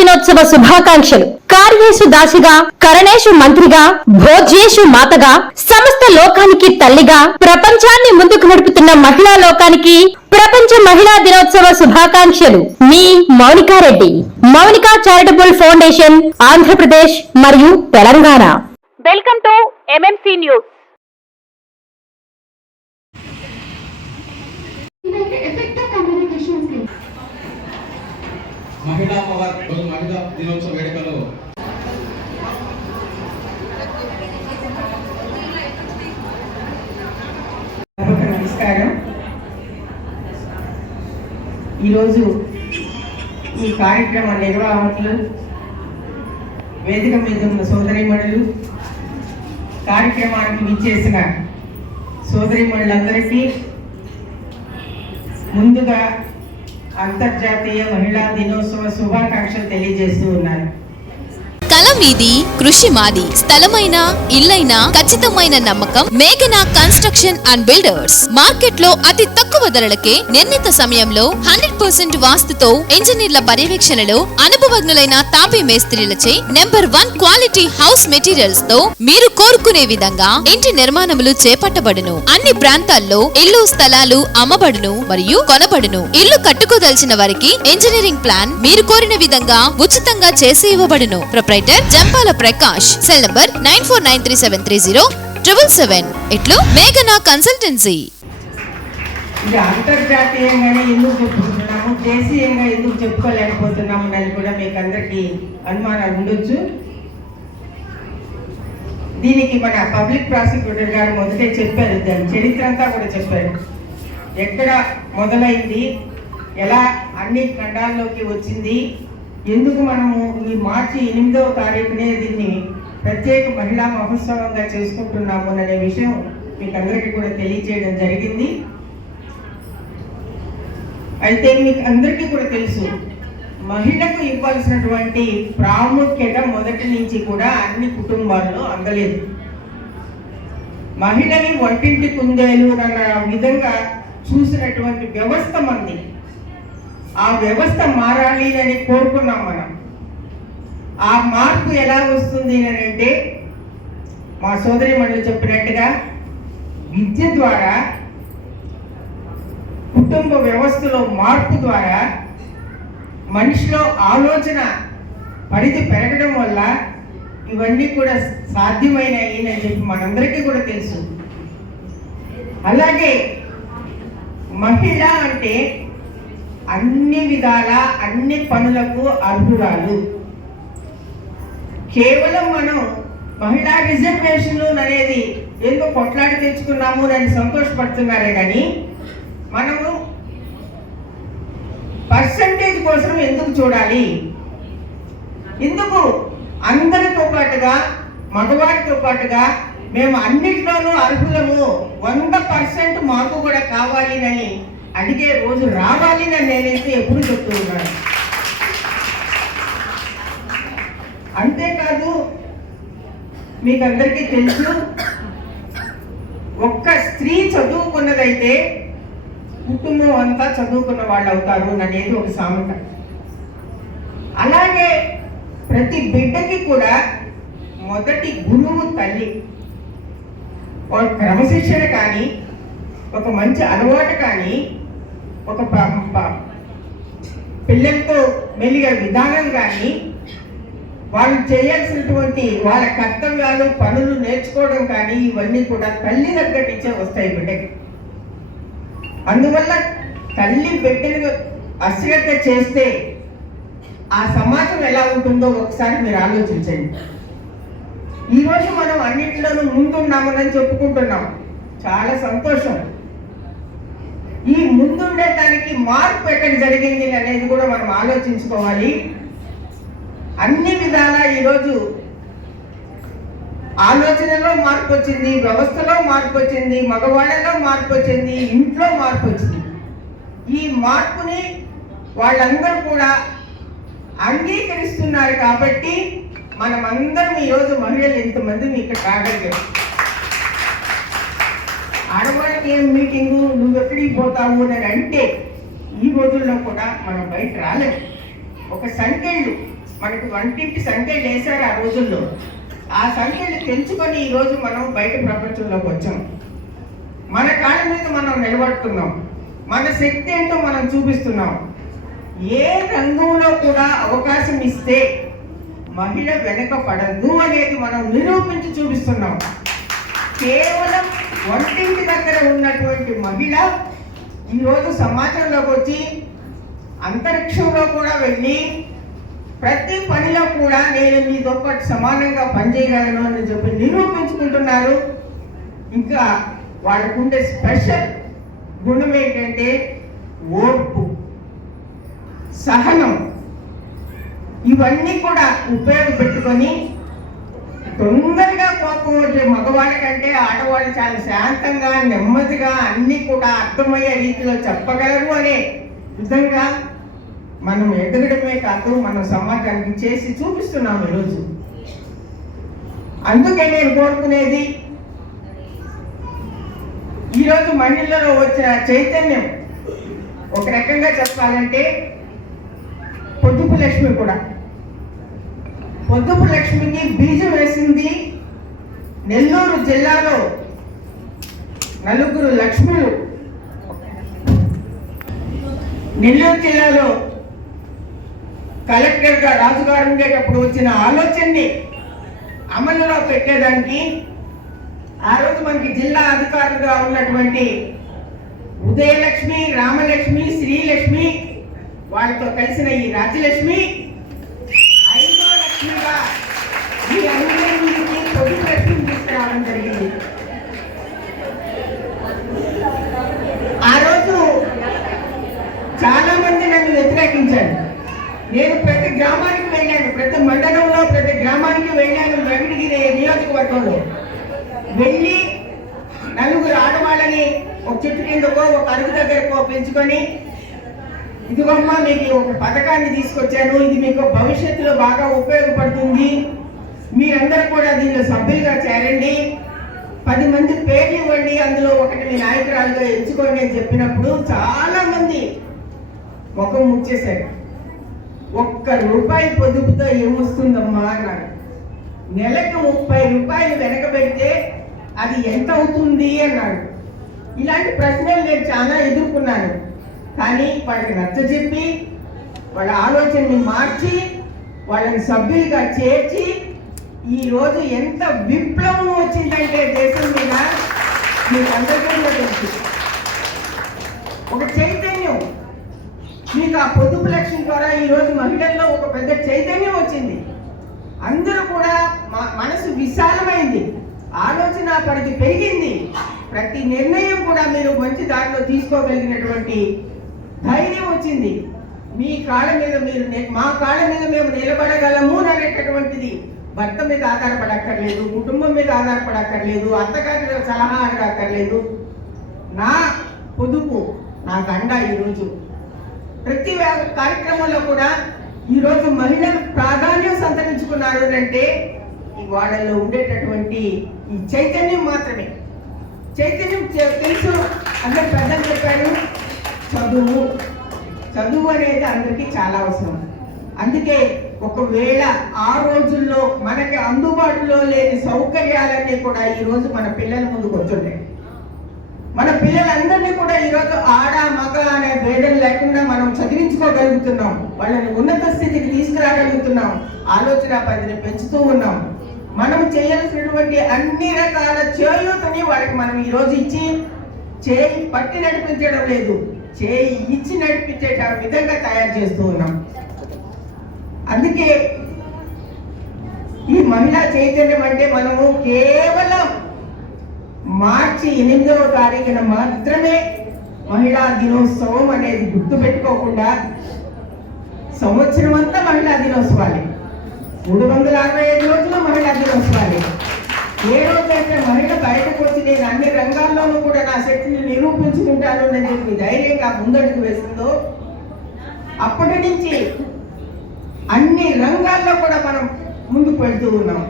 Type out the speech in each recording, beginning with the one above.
దినోత్సవ శుభాకాంక్షలు. కార్యేషు దాసిగా, కరణేషు మంత్రిగా, భోజ్యేషు మాతగా, సమస్త లోకానికి తల్లిగా ప్రపంచాన్ని ముందుకు నడుపుతున్న మహిళా లోకానికి ప్రపంచ మహిళా దినోత్సవ శుభాకాంక్షలు. మీ మౌనికారెడ్డి, మౌనికా చారిటబుల్ ఫౌండేషన్, ఆంధ్రప్రదేశ్ మరియు Telangana. Welcome to MMC news. మహిళా పవర్ మహిళా దినోత్సవ వేడుకలు నమస్కారం. ఈరోజు ఈ కార్యక్రమ నిర్వాహకులు, వేదిక మీద ఉన్న సోదరీమణులు, కార్యక్రమానికి విచ్చేసిన సోదరీమణులందరికీ ముందుగా అంతర్జాతీయ మహిళా దినోత్సవ శుభాకాంక్షలు తెలియజేస్తూ ఉన్నాను. కల మీది, కృషి మాది. స్థలమైన, ఇల్లైనా ఖచ్చితమైన నమ్మకం మేఘనా కన్స్ట్రక్షన్ అండ్ బిల్డర్స్. మార్కెట్ లో అతి తక్కువ ధరలకే నిర్ణీత సమయంలో 100% వాస్తుతో, ఇంజనీర్ల పర్యవేక్షణలో అనుభవజ్ఞులైన తాపీ మేస్త్రీలచే #1 క్వాలిటీ హౌస్ మెటీరియల్స్ తో మీరు కోరుకునే విధంగా ఇంటి నిర్మాణములు చేపట్టబడును. అన్ని ప్రాంతాల్లో ఇల్లు స్థలాలు అమ్మబడును మరియు కొనబడును. ఇల్లు కట్టుకోదలిచిన వారికి ఇంజనీరింగ్ ప్లాన్ మీరు కోరిన విధంగా ఉచితంగా చేసి ఇవ్వబడును. Proprietor Jampala Prakash. Cell number 9493307777. ఇట్లు మేఘనా కన్సల్టెన్సీ. ఇది అంతర్జాతీయంగానే ఎందుకు చెప్పుకుంటున్నాము, దేశీయంగా ఎందుకు చెప్పుకోలేకపోతున్నాము అని కూడా మీకు అందరికీ అనుమానాలు ఉండొచ్చు. దీనికి మన పబ్లిక్ ప్రాసిక్యూటర్ గారు మొదటే చెప్పారు, దాని చరిత్ర అంతా కూడా చెప్పారు. ఎక్కడ మొదలైంది, ఎలా అన్ని ఖండాల్లోకి వచ్చింది, ఎందుకు మనము ఈ మార్చి 8వ తారీఖునే దీన్ని ప్రత్యేక మహిళా మహోత్సవంగా చేసుకుంటున్నాము అనే విషయం మీకు అందరికీ కూడా తెలియజేయడం జరిగింది. అయితే మీకు అందరికీ కూడా తెలుసు, మహిళకు ఇవ్వాల్సినటువంటి ప్రాముఖ్యత మొదటి నుంచి కూడా అన్ని కుటుంబాల్లో అందలేదు. మహిళని వంటింటి కుందేలు అన్న విధంగా చూసినటువంటి వ్యవస్థ మంది. ఆ వ్యవస్థ మారాలి అని కోరుకున్నాం మనం. ఆ మార్పు ఎలా వస్తుంది అని అంటే, మా సోదరీమణులు చెప్పినట్టుగా విద్య ద్వారా, కుటుంబ వ్యవస్థలో మార్పు ద్వారా, మనిషిలో ఆలోచన పరిధి పెరగడం వల్ల ఇవన్నీ కూడా సాధ్యమైనవి అని చెప్పి మనందరికీ కూడా తెలుసు. అలాగే మహిళ అంటే అన్ని విధాల అన్ని పనులకు అర్హురాలు. కేవలం మనం మహిళా రిజర్వేషన్లు అనేది ఏదో కొట్లాడి తెచ్చుకున్నాము అని సంతోషపడుతున్నారే కానీ, మనము పర్సంటేజ్ కోసం ఎందుకు చూడాలి? ఎందుకు అందరితో పాటుగా, మగవారితో పాటుగా మేము అన్నిట్లోనూ అర్హులము, 100% మాకు కూడా కావాలి అని అడిగే రోజు రావాలి అని నేనైతే ఎప్పుడు చెప్తూ ఉన్నాను. అంతేకాదు, మీకు అందరికీ తెలుసు, ఒక్క స్త్రీ చదువుకున్నదైతే కుటుంబం అంతా చదువుకున్న వాళ్ళు అవుతారు అనేది ఒక సామెత. అలాగే ప్రతి బిడ్డకి కూడా మొదటి గురువు తల్లి. ఒక క్రమశిక్షణ కానీ, ఒక మంచి అలవాటు కానీ, ఒక పిల్లలతో మెలిగే విధానం కానీ, వాళ్ళు చేయాల్సినటువంటి వాళ్ళ కర్తవ్యాలు, పనులు నేర్చుకోవడం కానీ, ఇవన్నీ కూడా తల్లి దగ్గర నుంచే వస్తాయి బిడ్డకి. అందువల్ల తల్లి బిడ్డను అశ్రద్ధ చేస్తే ఆ సమాజం ఎలా ఉంటుందో ఒకసారి మీరు ఆలోచించండి. ఈరోజు మనం అన్నింటిలోనూ ముందున్నామని చెప్పుకుంటున్నాం, చాలా సంతోషం. ఈ ముందుండటానికి మార్పు ఎక్కడ జరిగింది అనేది కూడా మనం ఆలోచించుకోవాలి. అన్ని విధాలా ఈరోజు ఆలోచనలో మార్పు వచ్చింది, వ్యవస్థలో మార్పు వచ్చింది, మగవాళ్ళలో మార్పు వచ్చింది, ఇంట్లో మార్పు వచ్చింది. ఈ మార్పుని వాళ్ళందరూ కూడా అంగీకరిస్తున్నారు కాబట్టి మనమందరం ఈరోజు మహిళలు ఇంతమందిని ఇక్కడ రాగలిగాం. ఆడవాళ్ళకి ఏం మీటింగు, నువ్వు ఎక్కడికి పోతావు అని అంటే ఈ రోజుల్లో కూడా మనం బయట రాలేము. ఒక సంఖ్యలు మనకి వంటింటి సంఖ్యలు వేశారు ఆ రోజుల్లో. ఆ సంఖ్యలు తెంచుకొని ఈరోజు మనం బయట ప్రపంచంలోకి వచ్చాం. మన కాళ్ళ మీద మనం నిలబడుతున్నాం. మన శక్తి ఏంటో మనం చూపిస్తున్నాం. ఏ రంగంలో కూడా అవకాశం ఇస్తే మహిళ వెనక పడదు అనేది మనం నిరూపించి చూపిస్తున్నాం. కేవలం వంటింటి దగ్గర ఉన్నటువంటి మహిళ ఈరోజు సమాజంలోకి వచ్చి అంతరిక్షంలో కూడా వెళ్ళి ప్రతి పనిలో కూడా నేను మీతో పాటు సమానంగా పనిచేయగలను అని చెప్పి నిరూపించుకుంటున్నారు. ఇంకా వాళ్ళకుండే స్పెషల్ గుణం ఏంటంటే ఓర్పు, సహనం. ఇవన్నీ కూడా ఉపయోగపెట్టుకొని తొందరగా కోపం వచ్చే మగవాళ్ళ కంటే ఆడవాళ్ళు చాలా శాంతంగా నెమ్మదిగా అన్ని కూడా అర్థమయ్యే రీతిలో చెప్పగలరు అనే విధంగా మనం ఎదగడమే కాదు మనం సమాజానికి చేసి చూపిస్తున్నాం ఈరోజు. అందుకే నేను కోరుకునేది ఈరోజు మహిళల్లో వచ్చిన చైతన్యం ఒక రకంగా చెప్పాలంటే పొద్దుపు లక్ష్మి కూడా. పొద్దుపు లక్ష్మికి బీజం వేసింది నెల్లూరు జిల్లాలో నలుగురు లక్ష్ములు. నెల్లూరు జిల్లాలో కలెక్టర్గా రాజుగారు ఉండేటప్పుడు వచ్చిన ఆలోచనని అమలులో పెట్టేదానికి ఆ రోజు మనకి జిల్లా అధికారులుగా ఉన్నటువంటి ఉదయలక్ష్మి, రామలక్ష్మి, శ్రీలక్ష్మి వాళ్ళతో కలిసిన ఈ రాజ్యలక్ష్మి 5వ లక్ష్మిగా ఈ అందరికీ పొదుపు లక్ష్మిని తీసుకురావడం జరిగింది. ఆ రోజు చాలా మంది నన్ను వ్యతిరేకించారు. నేను ప్రతి గ్రామానికి వెళ్ళాను, ప్రతి మండలంలో ప్రతి గ్రామానికి వెళ్ళాను. వెంకటగిరి నియోజకవర్గంలో వెళ్ళి నలుగురు ఆడవాళ్ళని ఒక చెట్టు కిందకో ఒక అరుగు దగ్గరకో పెంచుకొని ఇదిగమ్మా మీకు ఒక పథకాన్ని తీసుకొచ్చాను, ఇది మీకు భవిష్యత్తులో బాగా ఉపయోగపడుతుంది, మీరందరూ కూడా దీనిలో సభ్యులుగా చేరండి, 10 మంది పేర్లు ఇవ్వండి, అందులో ఒకటి మీ నాయకురాలుగా ఎంచుకోండి అని చెప్పినప్పుడు చాలా మంది ముఖం ముచ్చేశారు. 1 రూపాయి పొదుపుతో ఏమొస్తుందమ్మా అన్నాడు. నెలకు 30 రూపాయలు వెనకబెడితే అది ఎంత అవుతుంది అన్నాడు. ఇలాంటి ప్రశ్నలు నేను చాలా ఎదుర్కొన్నాను. కానీ వాళ్ళకి నచ్చజెప్పి వాళ్ళ ఆలోచనని మార్చి వాళ్ళని సభ్యులుగా చేర్చి ఈరోజు ఎంత విప్లవం వచ్చిందంటే దేశం మీద మీకు అందరికీ తెలుసు. ఒక చైతన్యం మీకు ఆ పొదుపు లక్ష్యం ద్వారా ఈరోజు మహిళల్లో ఒక పెద్ద చైతన్యం వచ్చింది. అందరూ కూడా మనసు విశాలమైంది, ఆలోచన పరిధి పెరిగింది. ప్రతి నిర్ణయం కూడా మీరు మంచి దారిలో తీసుకోగలిగినటువంటి ధైర్యం వచ్చింది. మీ కాళ్ళ మీద మీరు మా కాళ్ళ మీద మేము నిలబడగలము అనేటటువంటిది భర్త మీద ఆధారపడక్కర్లేదు, కుటుంబం మీద ఆధారపడక్కర్లేదు, అత్తగారి సలహా అడగక్కర్లేదు. నా పొదుపు నాకు అండ. ఈరోజు ప్రతి కార్యక్రమంలో కూడా ఈరోజు మహిళలు ప్రాధాన్యం సంతరించుకున్నారు అంటే వాళ్ళలో ఉండేటటువంటి ఈ చైతన్యం మాత్రమే. చైతన్యం తెలుసు, అందరు పెద్దలు చెప్పారు, చదువు అనేది అందరికీ చాలా అవసరం. అందుకే ఒకవేళ ఆ రోజుల్లో మనకి అందుబాటులో లేని సౌకర్యాలన్నీ కూడా ఈరోజు మన పిల్లల ముందుకు వచ్చుంటాయి. మన పిల్లలందరినీ కూడా ఈరోజు ఆడ మగ అనే భేదం లేకుండా మనం చదివించుకోగలుగుతున్నాం, వాళ్ళని ఉన్నత స్థితికి తీసుకురాగలుగుతున్నాం, ఆలోచన పరిధిని పెంచుతూ ఉన్నాం. మనం చేయాల్సినటువంటి అన్ని రకాల చేయూతని వాళ్ళకి మనం ఈరోజు ఇచ్చి చేయి పట్టి నడిపించడం లేదు, చేయి ఇచ్చి నడిపించే విధంగా తయారు చేస్తూ ఉన్నాం. అందుకే ఈ మహిళా చైతన్యం అంటే మనము కేవలం మార్చి 8వ తారీఖున మాత్రమే మహిళా దినోత్సవం అనేది గుర్తుపెట్టుకోకుండా సంవత్సరం అంతా మహిళా దినోత్సవాలే, 365 రోజులు మహిళా దినోత్సవాలే. ఏ రోజైతే మహిళ బయటకు వచ్చి నేను అన్ని రంగాల్లోనూ కూడా నా శక్తిని నిరూపించుకుంటాను అని చెప్పి ధైర్యంగా ముందడుగు వేస్తుందో అప్పటి నుంచి అన్ని రంగాల్లో కూడా మనం ముందుకు వెళ్తూ ఉన్నాం.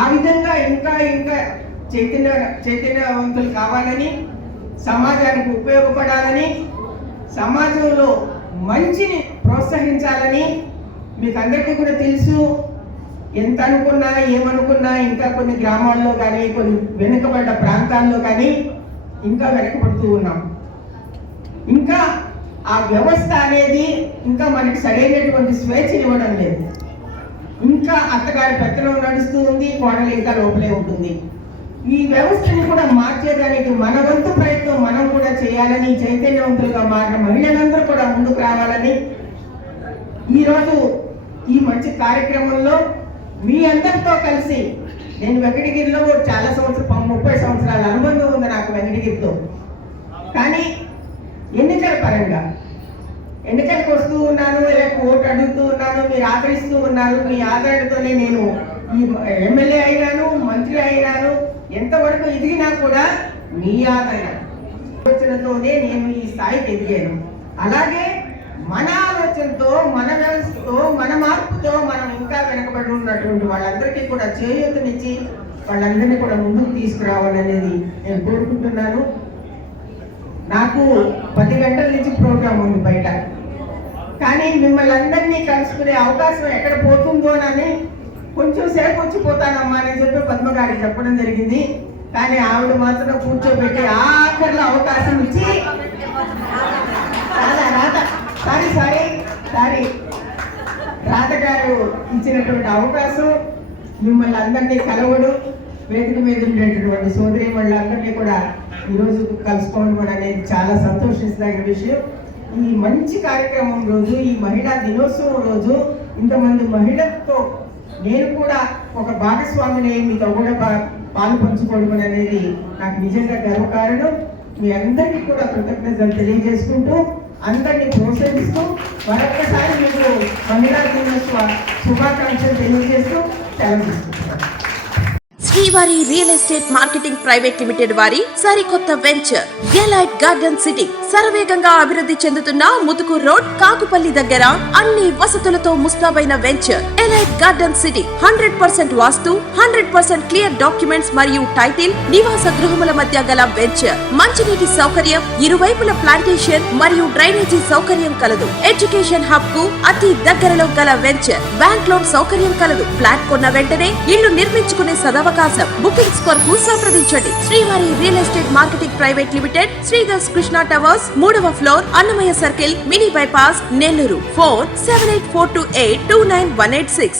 ఆ విధంగా ఇంకా ఇంకా చైతన్యవంతులు కావాలని, సమాజానికి ఉపయోగపడాలని, సమాజంలో మంచిని ప్రోత్సహించాలని మీకు అందరికీ కూడా తెలుసు, ఎంత అనుకున్నా ఏమనుకున్నా ఇంకా కొన్ని గ్రామాల్లో కానీ కొన్ని వెనుకబడ్డ ప్రాంతాల్లో కానీ ఇంకా వెనకబడుతూ ఉన్నాం. ఇంకా ఆ వ్యవస్థ అనేది ఇంకా మనకి సరైనటువంటి స్వేచ్ఛనివ్వడం లేదు. ఇంకా అత్తగారి పెత్తనం నడుస్తూ ఉంది, కోడలు ఇంకా లోపలే ఉంటుంది. ఈ వ్యవస్థని కూడా మార్చేదానికి మన వంతు ప్రయత్నం మనం కూడా చేయాలని, చైతన్యవంతులుగా మారిన మహిళలందరూ కూడా ముందుకు రావాలని ఈరోజు ఈ మంచి కార్యక్రమంలో మీ అందరితో కలిసి, నేను వెంకటగిరిలో చాలా 30 సంవత్సరాల అనుబంధం ఉంది నాకు వెంకటగిరితో. కానీ ఎన్నికల పరంగా ఎన్నికలకు వస్తూ ఉన్నాను, ఇలా ఓటు అడుగుతూ ఉన్నాను, మీరు ఆదరిస్తూ ఉన్నారు. మీ ఆదరణతోనే నేను ఈ ఎమ్మెల్యే అయినాను, మంత్రి అయినాను. ఎంతవరకు ఎదిగినా కూడా మీ ఆలోచనతోనే నేను ఈ స్థాయికి ఎదిగాను. అలాగే మన ఆలోచనతో, మన వ్యవస్థతో, మన మార్పుతో మనం ఇంకా వెనకబడి ఉన్నటువంటి వాళ్ళందరికీ కూడా చేయూతనిచ్చి వాళ్ళందరినీ కూడా ముందుకు తీసుకురావాలనేది నేను కోరుకుంటున్నాను. నాకు 10 గంటల నుంచి ప్రోగ్రాం ఉంది బయట. కానీ మిమ్మల్ని అందరినీ కలుసుకునే అవకాశం ఎక్కడ పోతుందోనని కొంచెం సేపు వచ్చిపోతానమ్మా అని చెప్పి పద్మ గారికి చెప్పడం జరిగింది. కానీ ఆవిడ మాత్రం కూర్చోబెట్టి ఆఖరిలో అవకాశం ఇచ్చి రాధ గారు ఇచ్చినటువంటి అవకాశం, మిమ్మల్ని అందరినీ కలవడు, వేదిక మీద ఉండేటటువంటి సోదరి వాళ్ళందరినీ కూడా ఈరోజు కలుసుకోవడం అనేది చాలా సంతోషించదగిన విషయం. ఈ మంచి కార్యక్రమం రోజు, ఈ మహిళా దినోత్సవం రోజు ఇంతమంది మహిళలతో నేను కూడా ఒక భాగస్వామిని మీతో కూడా పాలు పంచుకోవడం అనేది నాకు నిజంగా గర్వకారణం. మీ అందరికీ కూడా కృతజ్ఞతలు తెలియజేసుకుంటూ, అందరినీ ప్రోత్సహిస్తూ మరొక్కసారి మీకు మహిళా దినోత్సవ శుభాకాంక్షలు తెలియజేస్తూ సెలవు తీసుకుంటున్నాను. శ్రీవారి real estate marketing private limited వారి సరికొత్త వెంచర్ ఎలైట్ గార్డెన్ సిటీ శరవేగంగా అభివృద్ధి చెందుతున్న ముతుకూర్ రోడ్, కాకుపల్లి దగ్గర అన్ని వసతులతో ముస్తాబైన వెంచర్ ఎలైట్ గార్డెన్ సిటీ. 100% వాస్తు, 100% క్లియర్ డాక్యుమెంట్స్ మరియు టైటిల్, నివాస గృహముల మధ్య గల వెంచర్. మంచినీటి సౌకర్యం, ఇరువైపుల ప్లాంటేషన్ మరియు డ్రైనేజీ సౌకర్యం కలదు. ఎడ్యుకేషన్ హబ్ కు అతి దగ్గరలో గల వెంచర్. బ్యాంక్ లోన్ సౌకర్యం కలదు. ఫ్లాట్ కొన్న వెంటనే ఇల్లు నిర్మించుకునే సదవకాశం. బుకింగ్స్ కొరకు సంప్రదించండి. Srivari real estate marketing private limited, Sridhar's Krishna towers, 3వ floor, Annamayya circle, mini bypass, Nellore. 47842829186.